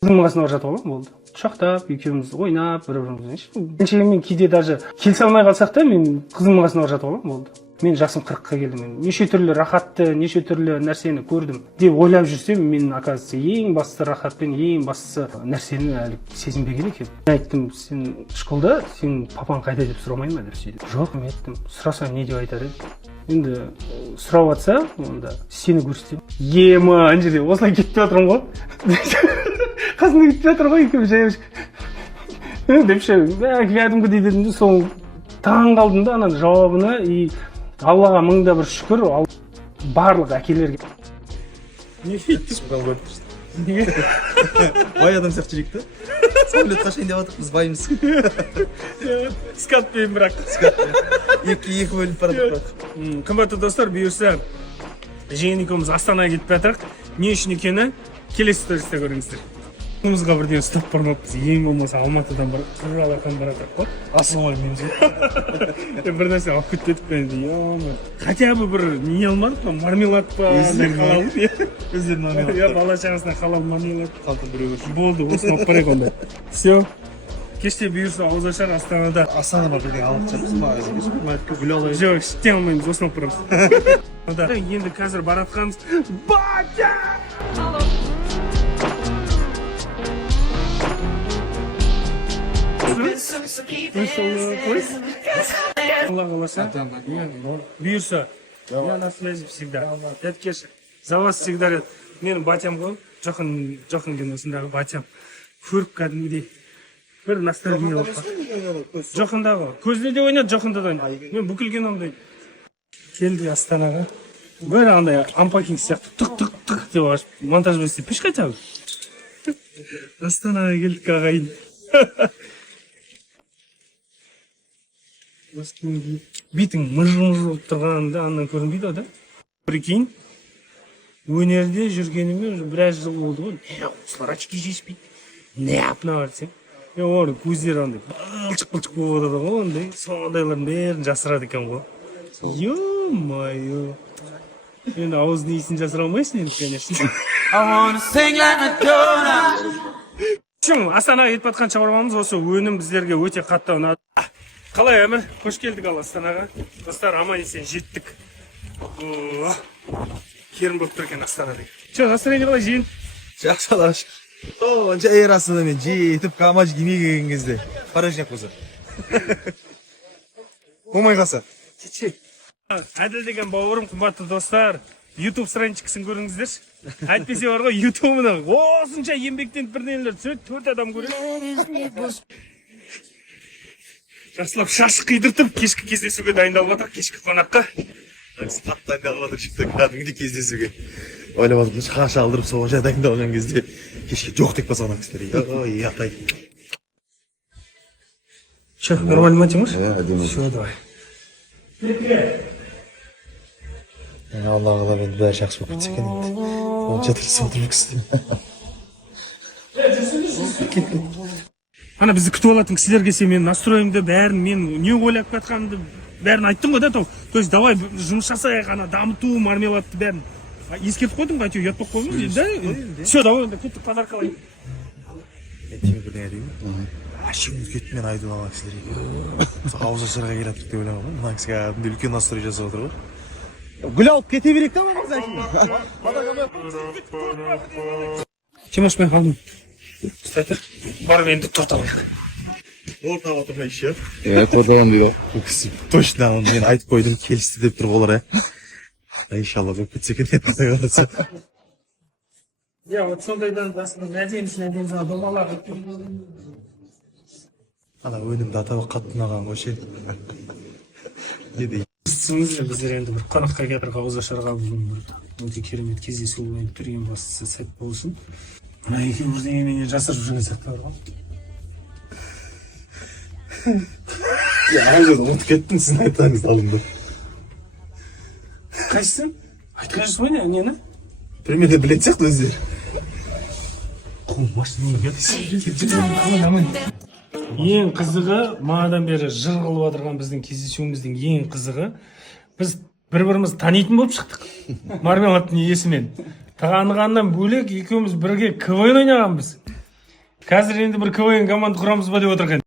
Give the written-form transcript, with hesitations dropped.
Қызымның қасына барып жатып аламын, болды. Құшақтап, екеуміз ойнап, бір-бірімізбен. Мен кейде даже келісе алмай қалсақ та, мен қызымның қасына барып жатып аламын, болды. Мен жасым 40-қа келдім, мен неше түрлі рахатты, неше түрлі нәрсені көрдім деп ойлап жүрсем, мен, оказывается, ең басты рахат пен ең басты нәрсені әлі сезінбеген екенмін. Мен айттым, сен школда сен папаң қайда деп сұрамай ма деп сөйтіп. Жоқ, мен айттым, сұрасаң не деп айтар еді? Енді сұрап жатса, онда сені көрсетемін. Ема, ана жерде осылай кетіп жатырмын ғой. Қасында кетіп жатыр ғой, екеуі жаяу. Деп ше, кәдімгідей дедім, сол таң қалдым да ананың жауабына. И Аллаға мыңда бір шүкір, барлық әкелерге. Неге бай адам сияқты жүрейік та. Самолет қашайын деп жатыр, біз баймыз. Скатпен бірақ. Екі бөлініп бара жатыр. Қымбатты достар, бұйырса жеңген екеуміз Астанаға кетіп жатырық. Не үшін екені келесі стористе көріңіздер. Қолымызға бірден ұстап бармаппыз. Ең болмаса Алматыдан бір Алақан бара жатырық қой. Асылмай мен же. Бір нәрсе алып кетіп енді. Хотя бы бір не алмадық па, мармелад па, халал. Өздерін мармелад. Бала шағасына халал мармелад. Қалды біреу. Болды, осыны алып барайық онда. Все. Кеште бұйырса ауызашар Астанада. Астанаға бірден алып жатырмыз ба? Супермаркетке гүл алайық. Жоқ, іштен алмаймыз, осыны алып барамыз. Енді қазір баратқанымыз Батя! Алла қаласа, бұйырса, я на связи всегда. Дядкеш, за вас всегда ряд. Менің батям ғой, жақын киносындағы батям. Көріп кәдімгідей. Бір ностальгиялық. Жақында ғой. Көзде де ойнады, жақында да ойнады. Мен бүкіл киномда келді Астанаға. Бір андай ампакинг сияқты тұқ деп ашып, монтаж бөлсе пеш қайтады. Астанаға келдік ағайын. Битің мыжыр тұрғанында аннан көрінбейді да. Прикинь, өнерде жүргеніме біраз жыл болды ғой. Осылар очки жеспейді. Не апына бар десең. Оның көздері андай былчық болып отырды ғой, ондай. Сондайлардың бәрін жасырады екен ғой. Ё-майо. Енді ауыздың иісін жасыра алмайсың енді, конечно. Астанаға кетіп жатқан шабармамыз осы өнім біздерге өте қатты ұнады. Қалай әмір? Қош келдік ал Астанаға. Достар, аман есен жеттік. Керім болып тұр екен Астанада. Настроение қалай жиын? Жақсы алаш. Жай арасында мен жетіп камаж кимей келген кезде порожняк болса. Болмай қалса. Әділ деген бауырым, қымбатты достар. YouTube страничкасын көріңіздерші. Әйтпесе бар ғой, YouTube-ны осынша еңбектеніп бірдеңелер түсіреді, 4 адам көреді. Жақсылап шаш қидыртып, кешкі кездесуге дайындалып жатыр, кешкі қонаққа. Қатты дайындалып жатыр, шықты кәдімгідей кездесуге. Ойлап жатырмын, қаш алдырып соған жай дайындалған кезде кешке жоқ тек басаған кісілер. Ой, атай. Че, нормально ма, Тимур? Әдемі. Все, давай. Аллаға қалап енді бәрі жақсы болып кетсе екен енді. Ол жатырса отырып кісілер. Ана бізді күтіп алатын кісілер келсе, мен настроимды бәрін, мен не ойлап жатқанымды бәрін айттың ғой да, то есть давай жұмыс жасайық, ана дамыту, мармеладты бәрін ескертіп қойдың ба, әйтеуір ұятпақ қойдың ба? Все, давай, кеттік подарка алайын. Мен тебе бірдеңе деймін. Ашығымыз кетті мен айдың ала кісілерге. Ауыз ашарға келатыр деп ойлаған ғой. Мына кісіге кәдімгі үлкен настрой жасап отыр ғой. Гүл алып кете берейік та мамыз әкең. Тимошпен қалдым. Кстати, барып енді торт алайық. Торт алып отырмай ше. Қордаған дейді. Бұл кісі точно мен айтып қойдым, келісті деп тұр олар. Иншалла болып кетсе екен деп қаласа. Я вот сондайдан надеемся домалар. Ана өнімді атауы қатты ұнаған ғой ше. Не дейін? Біздер енді бір қонаққа кетіріп ауызашарға өте керемет кездесу болып тұрген бастысы сәт болсын. Мына екеуі бірдеңемен жасырып жүрген сияқты бар ғой. Ана жерде ұмытып кеттім, сіздің айтқаныңызды алдым. Қайсысы? Айтқан жүрсің ғой нені? Примерно білетін сияқты өздері. Ең қызығы, мағадан бері жыр қылып отырған біздің кездесуіміздің ең қызығы, біз бір-біріміз танитын болып шықтық. Мармеладтың иесімен. Танығаннан бөлек екеуміз бірге КВН ойнағанбыз. қазір енді бір КВН команда құрамыз ба деп отыр екен.